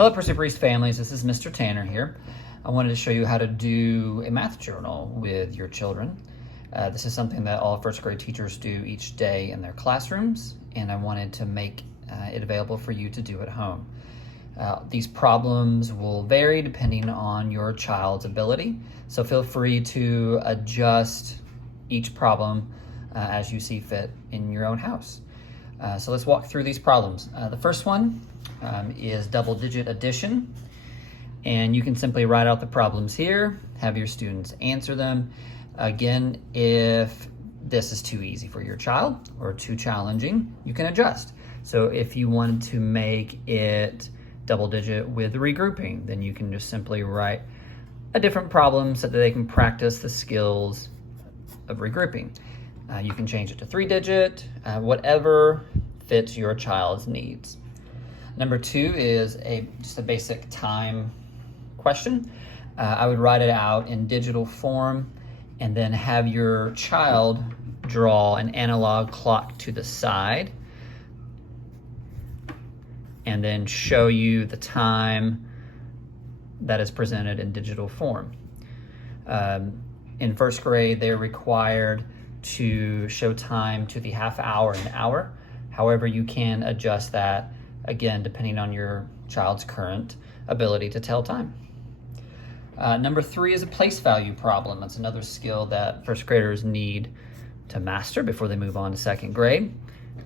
Hello, Perseverance families. This is Mr. Tanner here. I wanted to show you how to do a math journal with your children. This is something that all first grade teachers do each day in their classrooms, and I wanted to make it available for you to do at home. These problems will vary depending on your child's ability, so feel free to adjust each problem as you see fit in your own house. So let's walk through these problems. The first one is double-digit addition, and you can simply write out the problems here, have your students answer them. Again, if this is too easy for your child or too challenging, you can adjust. So if you wanted to make it double-digit with regrouping, then you can just simply write a different problem so that they can practice the skills of regrouping. You can change it to three-digit, whatever fits your child's needs. Number two is just a basic time question. I would write it out in digital form and then have your child draw an analog clock to the side and then show you the time that is presented in digital form. In first grade, they're required to show time to the half hour and hour. However, you can adjust that, again, depending on your child's current ability to tell time. Number three is a place value problem. That's another skill that first graders need to master before they move on to second grade.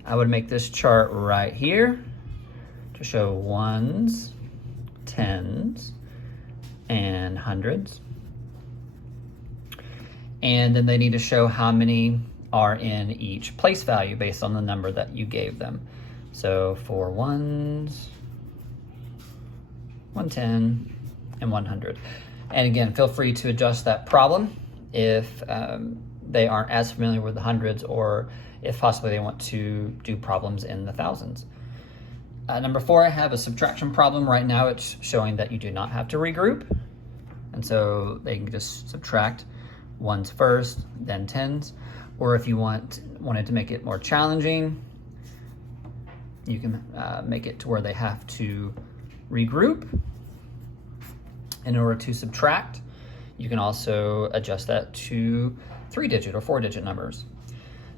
I would make this chart right here to show ones, tens, and hundreds. And then they need to show how many are in each place value based on the number that you gave them. So for ones, 110, and 100. And again, feel free to adjust that problem if they aren't as familiar with the hundreds, or if possibly they want to do problems in the thousands. Number four, I have a subtraction problem. Right now it's showing that you do not have to regroup. And so they can just subtract ones first, then tens. Or if you wanted to make it more challenging, you can make it to where they have to regroup in order to subtract. You can also adjust that to three-digit or four-digit numbers.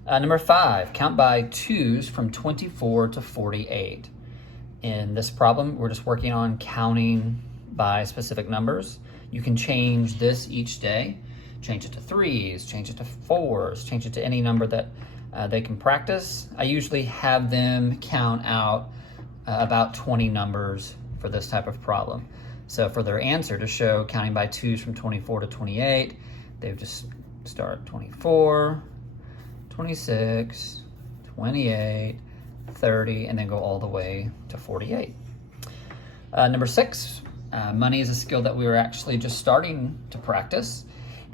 Number five, count by twos from 24 to 48. In this problem, we're just working on counting by specific numbers. You can change this each day. Change it to threes, change it to fours, change it to any number that they can practice. I usually have them count out about 20 numbers for this type of problem. So for their answer to show counting by twos from 24 to 28, they would just start 24, 26, 28, 30, and then go all the way to 48. Number six, money is a skill that we were actually just starting to practice.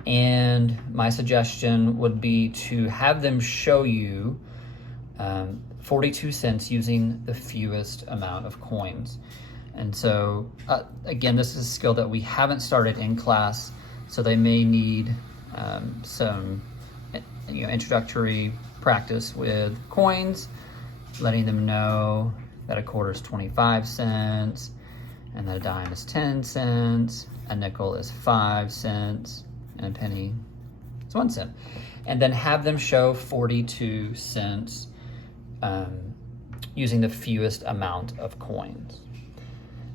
And my suggestion would be to have them show you 42 cents using the fewest amount of coins. And so, again, this is a skill that we haven't started in class, so they may need some introductory practice with coins, letting them know that a quarter is 25 cents, and that a dime is 10 cents, a nickel is 5 cents, and a penny is 1 cent. And then have them show 42 cents using the fewest amount of coins.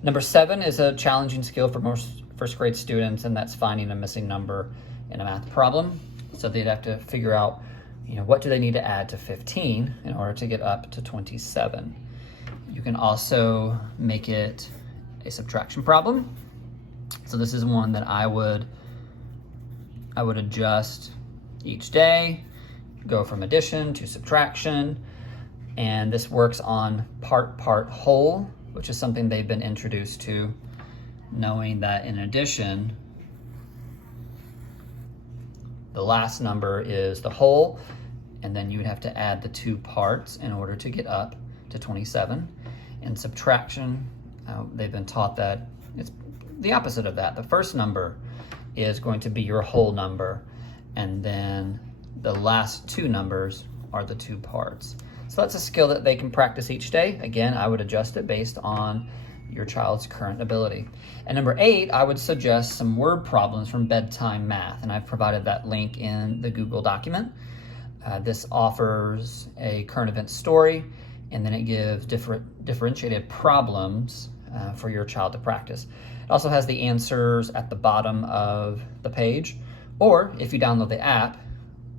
Number seven is a challenging skill for most first grade students, and that's finding a missing number in a math problem. So they'd have to figure out, what do they need to add to 15 in order to get up to 27. You can also make it a subtraction problem. So this is one that I would adjust each day, go from addition to subtraction, and this works on part whole, which is something they've been introduced to, knowing that in addition, the last number is the whole, and then you would have to add the two parts in order to get up to 27. In subtraction, they've been taught that it's the opposite of that. The first number is going to be your whole number, and then the last two numbers are the two parts. So that's a skill that they can practice each day. Again, I would adjust it based on your child's current ability. And number 8, I would suggest some word problems from Bedtime Math, and I've provided that link in the Google document. This offers a current event story, and then it gives differentiated problems for your child to practice. It also has the answers at the bottom of the page, or if you download the app,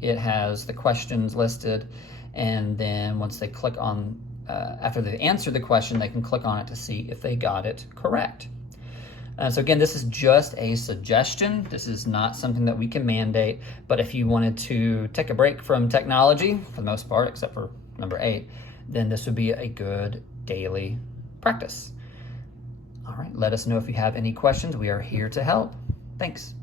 it has the questions listed, and then once they click on, after they've answered the question, they can click on it to see if they got it correct. So again, this is just a suggestion. This is not something that we can mandate, but if you wanted to take a break from technology, for the most part, except for number 8, then this would be a good daily practice. All right, let us know if you have any questions. We are here to help. Thanks.